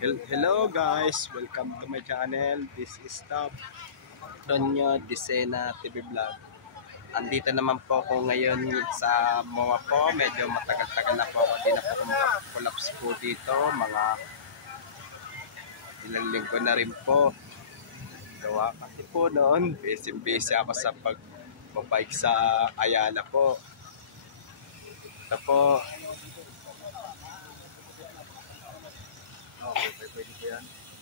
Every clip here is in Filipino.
Hello guys, welcome to my channel. This is Top Tonyo Disena TV Vlog. Andito naman po ako ngayon sa MOA po. Medyo matagal-tagal na po ako. Di na po ako makapulaps po dito. Mga ilang linggo na rin po. Gawa kasi po noon, busy ako sa pagbabike sa Ayala po. Ito po.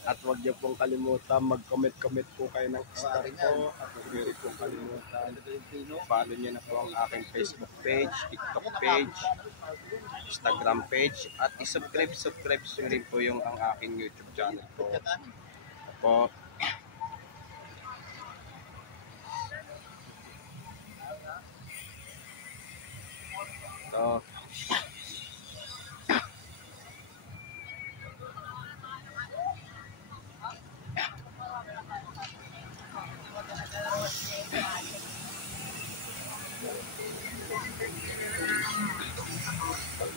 At huwag niyo pong kalimutan mag-comment po kayo ng star po. At huwag niyo pong kalimutan follow niyo na po ang aking Facebook page, TikTok page, Instagram page, at i-subscribe niyo rin po yung ang aking YouTube channel po. Opo. So,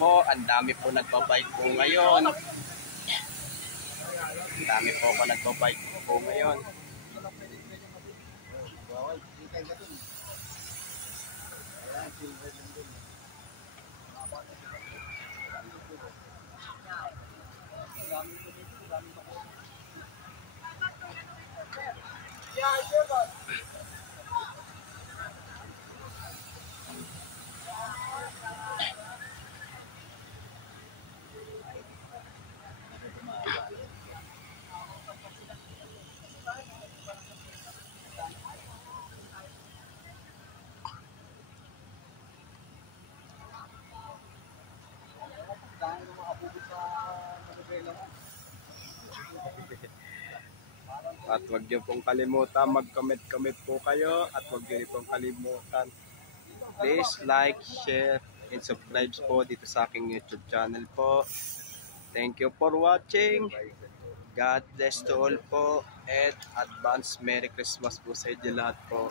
po, ang dami po nagbabike po ngayon. Ang dami po ako nagbabike po ngayon. At huwag niyo pong kalimutan mag-comment po kayo. At huwag niyo pong kalimutan please like, share, and subscribe po dito sa aking YouTube channel po. Thank you for watching. God bless to all po. And advance Merry Christmas po sa inyo lahat po.